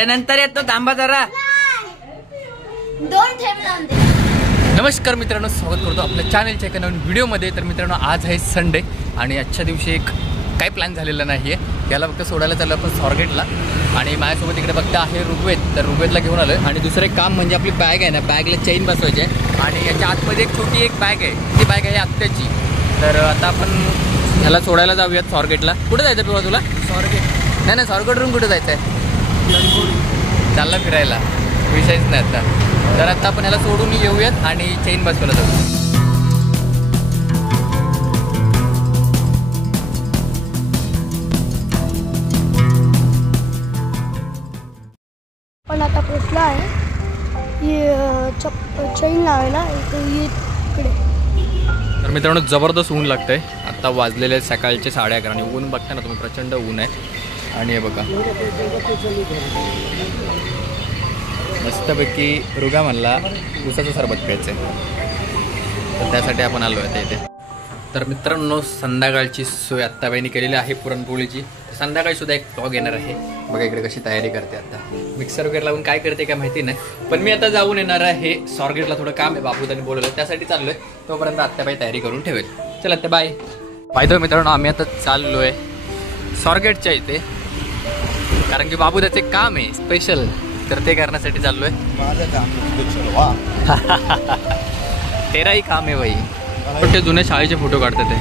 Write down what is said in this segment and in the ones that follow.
अरे नंतर येतो, थांबा जरा. नमस्कार मित्रांनो, स्वागत करतो आपल्या चॅनलच्या एका नवीन व्हिडिओमध्ये. तर मित्रांनो, आज आहे संडे आणि आजच्या दिवशी एक काही प्लॅन झालेला नाही आहे. याला फक्त सोडायला चाललं आपण स्वारगेटला आणि माझ्यासोबत इकडे बघता आहे ऋग्वेद. तर ऋग्वेदला घेऊन आलो आणि दुसरं एक काम म्हणजे आपली बॅग आहे ना, बॅगला चेन बसवायची आहे आणि याच्या आतमध्ये एक छोटी एक बॅग आहे. ती बॅग आहे आत्याची. तर आता आपण ह्याला सोडायला जाऊयात स्वारगेटला. कुठे जायचं तुला? स्वारगेट नाही, स्वारगेटवरून कुठे जायचं आहे? चालला फिरायला, विषयच नाही आता. तर आता आपण ह्याला सोडून येऊयात आणि चेन बसवायला जाऊ. पण आता पोचला आहे चेन लावायला इकडे. तर मित्रांनो, जबरदस्त ऊन लागतंय. आता वाजलेले सकाळचे 11:30 आणि ऊन बघता ना तुम्ही, प्रचंड ऊन आहे. आणि हे बघा, मस्तपैकी रुगा म्हणला उसाचं सरबत प्यायचं आहे, तर त्यासाठी आपण आलो आहे इथे. तर मित्रांनो, संध्याकाळची सोय आत्ताबाईंनी केलेली आहे पुरणपोळीची. संध्याकाळी सुद्धा एक व्लॉग येणार आहे. बघा इकडे कशी तयारी करते. आता मिक्सर वगैरे लावून काय करते काय माहिती नाही, पण मी आता जाऊन येणार आहे स्वारगेटला. थोडं काम आहे, बापू त्यांनी बोलवलं, त्यासाठी चाललोय. तोपर्यंत आत्ताबाई तयारी करून ठेवेल. चला आता बाय. पाहिजे मित्रांनो, आम्ही आता चाललोय स्वारगेटच्या इथे, कारण की बाबू त्याचे काम आहे स्पेशल, तर ते करण्यासाठी चाललोय. तेराही काम आहे बाई. ते जुने शाळेचे फोटो काढतात ते.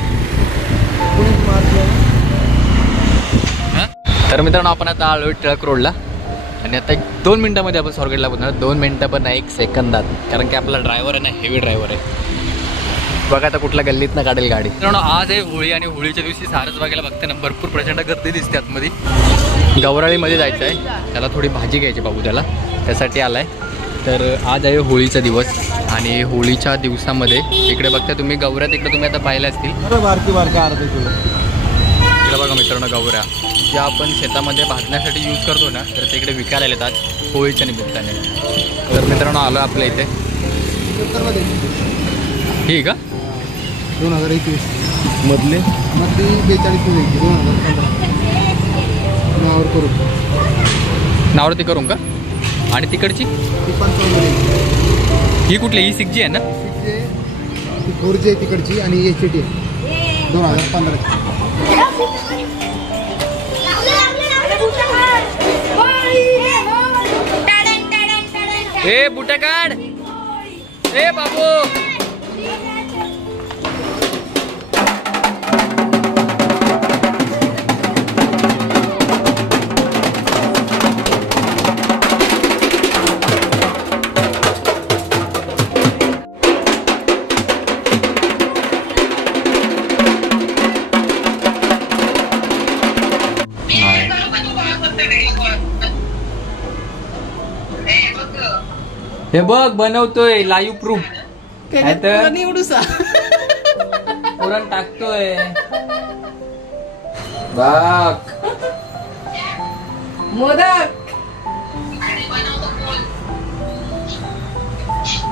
तर मित्रांनो, आपण आता आलोय टिळक रोडला आणि आता 1-2 मिनिटांमध्ये आपण स्वारगेटला पोहोचणार. 2 मिनिटं पण नाही, 1 सेकंदात, कारण की आपला ड्रायव्हर आहे ना, हेवी ड्रायव्हर आहे. बघा आता कुठल्या गल्लीतनं काढेल गाडी. मित्रांनो, आज आहे होळी आणि होळीच्या दिवशी सारसबागेला बघते ना, भरपूर प्रचंड गर्दी दिसते आतमध्ये. गवराळीमध्ये जायचं आहे, त्याला थोडी भाजी घ्यायची बाबू त्याला, त्यासाठी आलाय. तर आज आहे होळीचा दिवस आणि होळीच्या दिवसामध्ये इकडे बघता तुम्ही गवऱ्या, तिकडे तुम्ही आता पाहिल्या असतील. इकडे बघा मित्रांनो, गवऱ्या ज्या आपण शेतामध्ये भाजण्यासाठी यूज करतो ना, तर ते इकडे विकायला येतात होळीच्या निमित्ताने. तर मित्रांनो, आलो आपल्या इथे. ठीक आहे, 2021 मधली 42 नावावर करू. नावरती करू का? आणि तिकडची ही कुठली? ही 6G आहे ना? 4G आहे तिकडची आणि HT 2015. ए बुटा काढ, ए बाबू. हे बघ, बनवतोय लाईव्ह प्रूफ. पुरण टाकतोय बघ. मोदक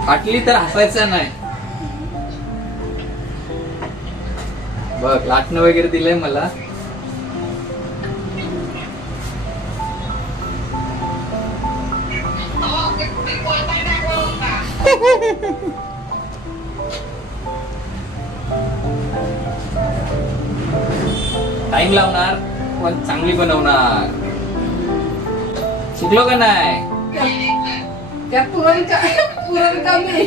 फाटली तर हसायचं नाही. बघ, लाटणं वगैरे दिलंय मला. टाइम लावणार पण चांगली बनवणार. शिकलो का नाही? त्या पुरण कमी.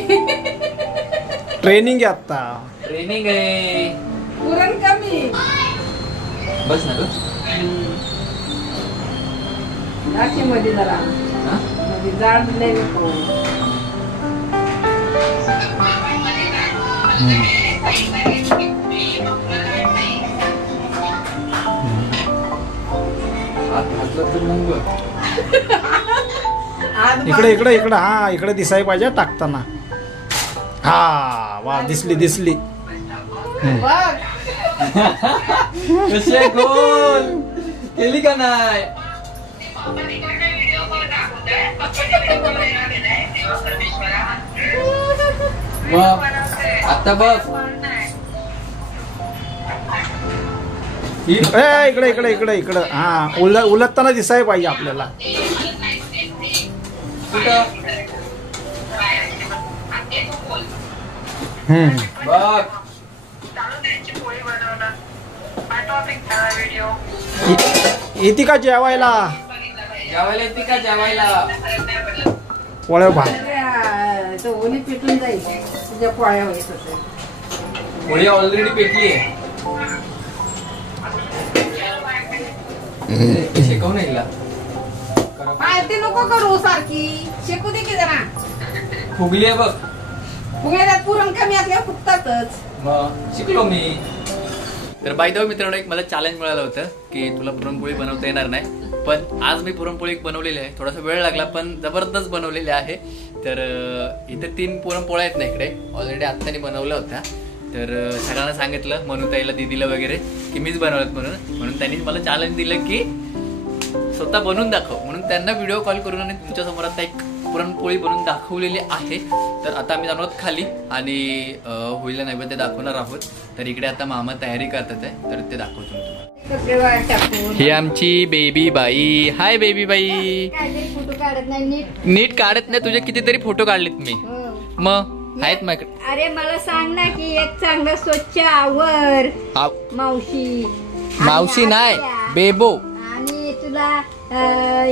ट्रेनिंग आहे आता, ट्रेनिंग आहे. पुरण कमी बस ना ग. मध्ये जरा मध्ये जाड नाही नको. इकडे इकडे इकडे. हा, इकडे दिसाय पाहिजे टाकताना. हा वा, दिसली. कशी गोल केली का नाही? आता बघ, इकडे इकडे इकडे इकडे. हा, उलटताना दिसाय पाहिजे आपल्याला. कुठं बघ येते का जेवायला? जेवायला येते का जेवायला? पोळ्या भात तो ओली पेटून जाईल तुझ्या पोळ्या होत होते. पोळी ऑलरेडी पेटली आहे. शेकवून येईल ते नको करू सारखी शेकू दे की जरा. फुगली आहे बघ. फुगण्यात पुरण कमी असल्यावर फुगतातच. मग शिकलो मी. तर बाय द वे मित्रांनो, एक मला चॅलेंज मिळालं होतं की तुला पुरणपोळी बनवता येणार नाही, पण आज मी पुरणपोळी बनवलेली आहे. थोडासा वेळ लागला पण जबरदस्त बनवलेली आहे. तर इथे 3 पुरणपोळ्या आहेत ना इकडे, ऑलरेडी आत्याने बनवल्या होत्या. तर सगळ्यांना सांगितलं, मनुताईला, दीदीला वगैरे, की मीच बनवलं म्हणून त्यांनी मला चॅलेंज दिलं की स्वतः बनवून दाखव. म्हणून त्यांना व्हिडिओ कॉल करून आणि तुमच्या समोर आता एक पुरणपोळी बनवून दाखवलेली आहे. तर आता आम्ही जाणार आहोत खाली आणि होळीला नैवेद्य दाखवणार आहोत. तर इकडे आता मामा तयारी करतात आहे, तर ते दाखवतो मी तुम्हाला. ही आमची बेबी बाई. हाय बेबी बाई. फोटो काढत नाही नीट काढत नाही. तुझे कितीतरी फोटो काढलेत मी. मग आहेत माझ्याकडे. अरे मला सांग ना की एक चांगलं स्वच्छ आवर मावशी नाही बेबो. आणि तुला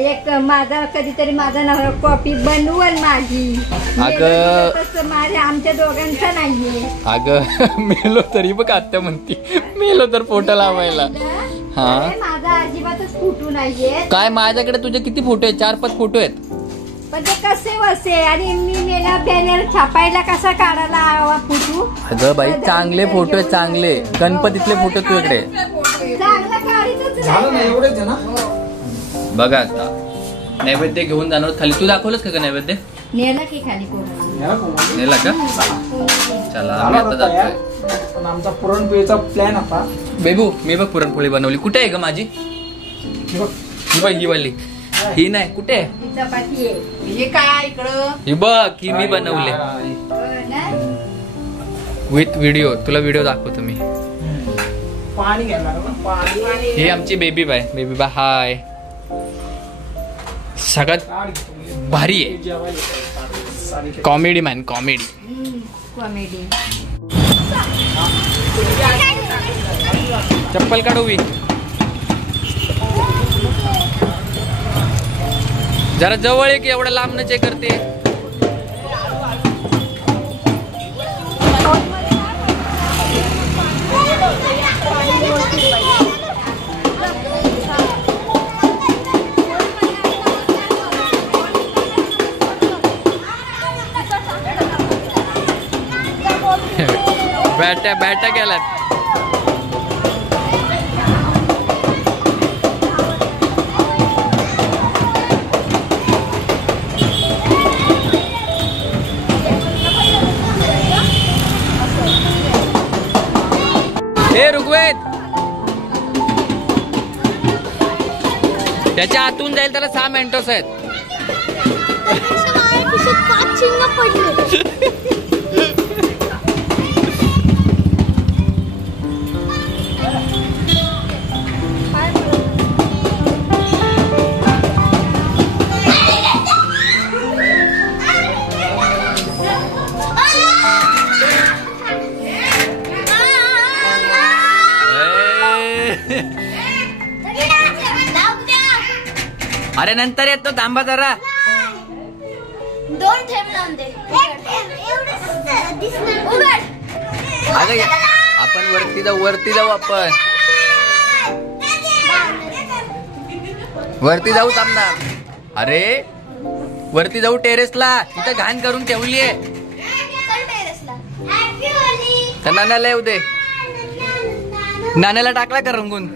एक माझा कधीतरी माझा नवरा कॉफी बनवल माझी. अगं तसं माझ्या आमच्या दोघांचं नाहीये. अगं मेलो तरी बघ आत्या म्हणती मेलो तर फोटो लावायला. हा माझा अजिबातच फोटो नाहीये. काय माझ्याकडे तुझे किती फोटो आहेत? 4-5 फोटो आहेत. पण ते कसे वसे आणि मी मेला बॅनर छापायला कसा काढायला हवा फोटो? अगं बाई चांगले फोटो आहेत, चांगले गणपतीतले फोटो तुझ्याकडे. चांगला काढीतच झालं ना एवढेच आहे ना. बघा आता नैवेद्य घेऊन जाणार खाली. तू दाखवलंस का नैवेद्य? नेला की खाली कोण नेला का? चला आम्ही आता जातोय. पण आमचा पुरणपोळीचा प्लॅन आता. बेबू मी बघ पुरणपोळी बनवली. कुठे आहे ग माझी? हे बघ. ही बघ, ही वाली. ही नाही कुठे आहे? चपाती आहे हे काय इकडं. ही बघ, ही मी बनवले विथ व्हिडिओ. तुला व्हिडिओ दाखवतो मी. पाणी घेणार ना पाणी. ही आमची baby bye. Baby bye hi. सगळ्यात भारी आहे. Comedy man comedy. कॉमेडी. चप्पल काढवी जरा जवळ आहे की एवढं लांब न चेक करते. बॅटा गेलात. हे ऋग्वेद त्याच्या आतून जाईल, त्याला 6 मेंटोस आहेत. अरे नंतर येतो, थांबा जरा. 2 थेंब लावून दे. अगं आपण वरती जाऊ आपण वरती जाऊ. थांब ना. अरे वरती जाऊ टेरेसला. इथं घाण करून ठेवलीये. तर नानाला येऊ दे. नानाला टाकला का रंगून?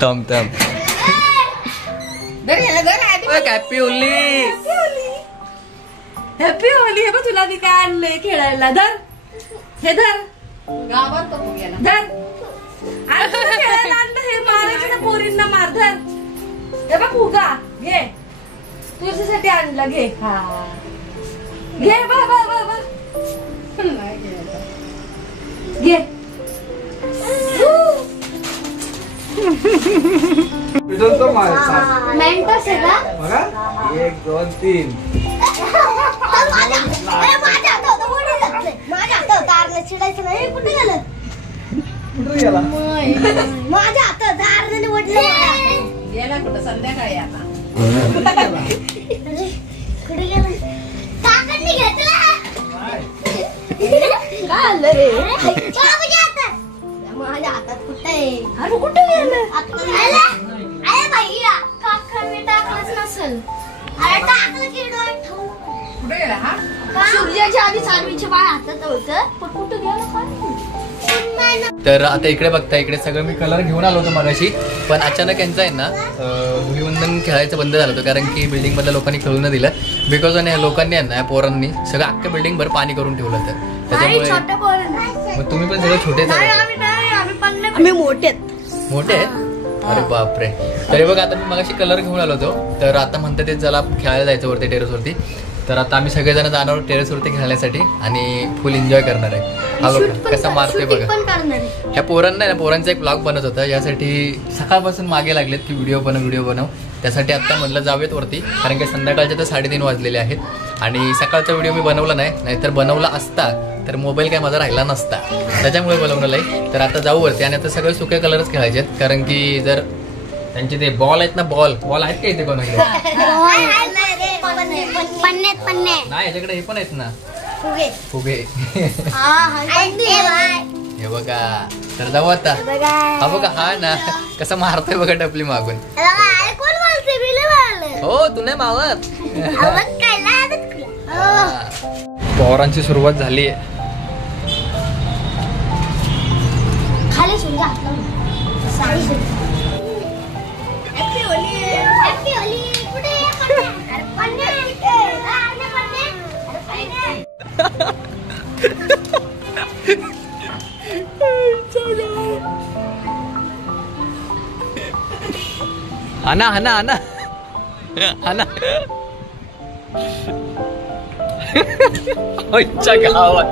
थांब हॅपी होली. Happy Holy. हे बघ तुला ती काय आणलंय खेळायला. धर हे धर. गावात तो धर. पोरींना मारधर. हे बघ उगा घे, तुझ्यासाठी आणलं घे. हा घे बा बा बा बा घे. मेंटस आहे का? बघा 1 2 3. माझ्या हातात दारने चिडायचं नाही. कुठे गेलं? कुठे गेला? माझ्या हातात दारने ओढलं. गेला कुठं? संध्याकाळी आता कुठे गेलं? काकांनी घेतला. काय आलं रे? माझ्या हातात कुठे आहे? अरे कुठे गेलं? अरे भैया काकांनी टाकलंच नसेल. अरे टाकलं की डोळ्यात ठेवलं. कुठे गेला हा? सूर्याच्या आधी सानवीच्या बाळ हातात होतं, पण कुठं गेलं काय? तर आता इकडे बघता, इकडे सगळं मी कलर घेऊन आलो होतो मगाशी, पण अचानक यांचं आहे ना धुलीवंदन खेळायचं बंद झालं होतं, कारण की बिल्डिंगमधल्या लोकांनी खेळू न दिलं. बिकॉज या लोकांनी आहे ना, या पोरांनी सगळं अख्ख्या बिल्डिंगभर पाणी करून ठेवलं होतं. त्याच्यामुळे मग तुम्ही पण सगळं छोटेच आहात. आम्ही मोठे मोठे आहेत? अरे बापरे. तरी बघा आता मी मगाशी कलर घेऊन आलो होतो, तर आता म्हणतात ते चला खेळायला जायचं वरती टेरेसवरती. तर आता आम्ही सगळेजण जाणार टेरेसवरती खेळण्यासाठी आणि फुल एन्जॉय करणार आहे. हा बघा कसा मारते बघा. ह्या पोरांना ना, पोरांचा एक ब्लॉग बनत होता, यासाठी सकाळपासून मागे लागलेत की व्हिडिओ बनव. त्यासाठी आत्ता म्हणलं जाऊयात वरती, कारण की संध्याकाळचे तर 3:30 वाजलेले आहेत आणि सकाळचा व्हिडिओ मी बनवला नाही, नाहीतर बनवला असता तर मोबाईल काय माझा राहिला नसता, त्याच्यामुळे बनवलेला आहे. तर आता जाऊ वरती आणि आता सगळे सुके कलरच खेळायचे आहेत, कारण की जर त्यांचे ते बॉल आहेत ना, बॉल आहेत का इथे कोणाकडे? नाही, याच्याकडे हे पण आहेत ना फुगे. हे बघा. तर जाऊ आता. हा बघा, हा ना कसं मारतोय बघा टपली मागून. हो, तू नाही मावत. पोरांची सुरुवात झाली आहे. खाली सुद्धा हॅपी होली. Happy Holy. कुठे पन्ने? आना गावात.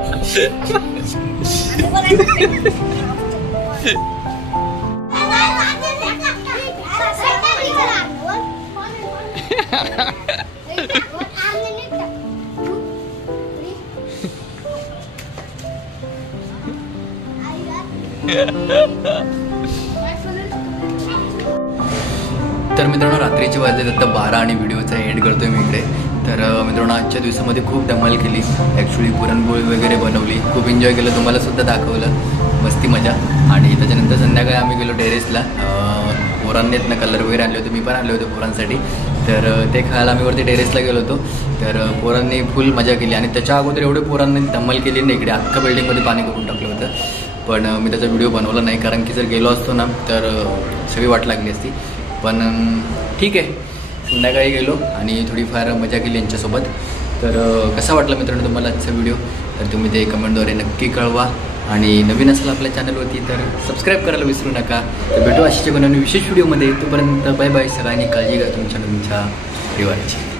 तर मित्रांनो, रात्रीची वाजले आता 12 आणि व्हिडिओचा एंड करतोय मी इकडे. तर मित्रांनो, आजच्या दिवसामध्ये खूप धमाल केली. ॲक्च्युली पुरणपोळी वगैरे बनवली, खूप एन्जॉय केलं, तुम्हाला सुद्धा दाखवलं, मस्ती मजा. आणि त्याच्यानंतर संध्याकाळी आम्ही गेलो टेरेसला. पोरांनी ना कलर वगैरे आणले होते, मी पण आणले होते पोरांसाठी. तर ते खायला आम्ही वरती टेरेसला गेलो होतो. तर पोरांनी फुल मजा केली आणि त्याच्या अगोदर एवढे पोरांनी धमाल केली नाही इकडे, अख्खा बिल्डिंगमध्ये पाणी करून टाकलं होतं. पण मी त्याचा व्हिडिओ बनवला नाही, कारण की जर गेलो असतो ना तर सगळी वाट लागली असती. पण ठीक आहे, संध्याकाळी गेलो आणि थोडीफार मजा केली यांच्यासोबत. तर कसा वाटला मित्रांनो तुम्हाला आजचा व्हिडिओ, तर तुम्ही ते कमेंटद्वारे नक्की कळवा. आणि नवीन असेल आपल्या चॅनलवरती तर सबस्क्राईब करायला विसरू नका. तर भेटू अशाच्या कोणा विशेष व्हिडिओमध्ये. तोपर्यंत बाय बाय. सगळ्यांनी काळजी घ्या तुमच्या परिवाराची.